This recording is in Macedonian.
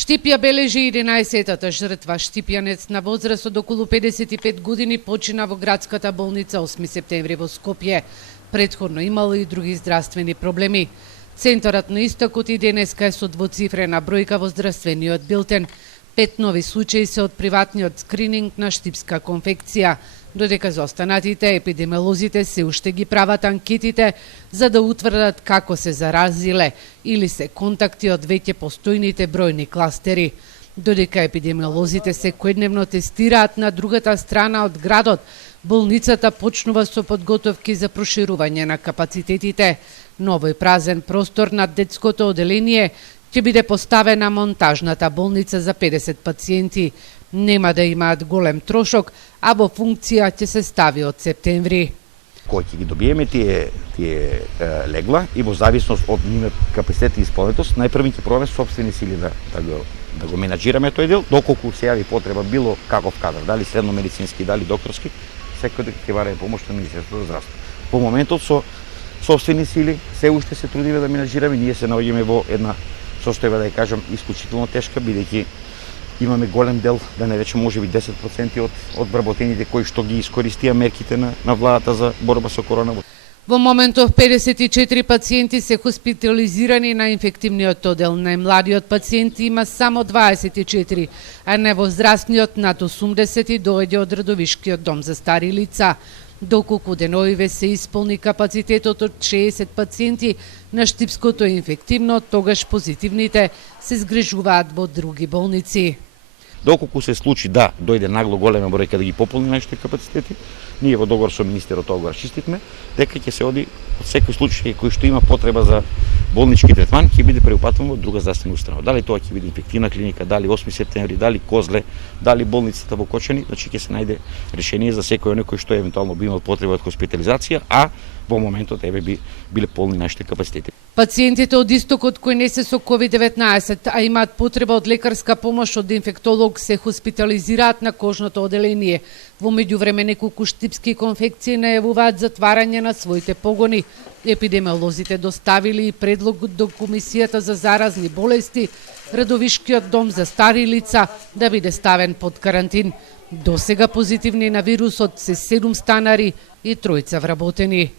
Штипја бележи 11-тата жртва. Штипјанец на возраст од околу 55 години почина во градската болница 8 септември во Скопје. Претходно имало и други здравствени проблеми. Центарот на истокот и денеска е со двоцифрена бројка во здравствениот билтен. 5 нови случаи се од приватниот скрининг на штипска конфекција, додека за останатите епидемиолозите се уште ги прават анкетите за да утврдат како се заразиле или се контакти од веќе постојните бројни кластери. Додека епидемиолозите секојдневно тестираат на другата страна од градот, болницата почнува со подготовки за проширување на капацитетите. Новој празен простор на детското оделение ќе биде поставена монтажната болница за 50 пациенти. Нема да имаат голем трошок, а во функција ќе се стави од септември. Кој ќе ги добиеме тие легла и во зависност од нивниот капацитет и исполнетост, најпрво ќе пробаме собствени сили да го менаџираме тој дел, доколку се јави потреба било каков кадар, дали средномедицински, дали докторски, секој ќе бараме помош на Министерството за здравство. Во моментот со собствени сили се уште се трудиме да менаџираме, ние се наоѓаме во една состојба, да ја кажам, исклучително тешка, бидејќи имаме голем дел, да не речем можеби 10% од вработените кои што ги искористија мерките на владата за борба со коронавирус. Во моментов 54 пациенти се хоспитализирани на инфективниот одел. Најмладиот пациент има само 24, а невозрастниот над 80 доаѓа од Радовишкиот дом за стари лица. Доколку деновиве се исполни капацитетот од 60 пациенти на штипското инфективно, тогаш позитивните се згрижуваат во други болници. Доколку се случи да дојде нагло голема бројка да ги пополни нашите капацитети, ние во договор со министерот тоа го расчистивме, дека ќе се оди од секој случај кој што има потреба за болнички третман, ќе биде преупатуван во друга здравствена установа. Дали тоа ќе биде инфективна клиника, дали 8 септември, дали Козле, дали болницата во Кочани, значи ќе се најде решение за секој оној кој што евентуално би имал потреба од хоспитализација, а во моментот би биле полни нашите капацитети. Пациентите од истокот кои не се со COVID-19, а имаат потреба од лекарска помош од инфектолог, се хоспитализираат на кожното оделение. Во меѓувреме неколку штипски конфекции најавуваат затварање на своите погони. Епидемиолозите доставили и предлог до Комисијата за заразни болести, Радовишкиот дом за стари лица да биде ставен под карантин. Досега позитивни на вирусот се 7 станари и 3 вработени.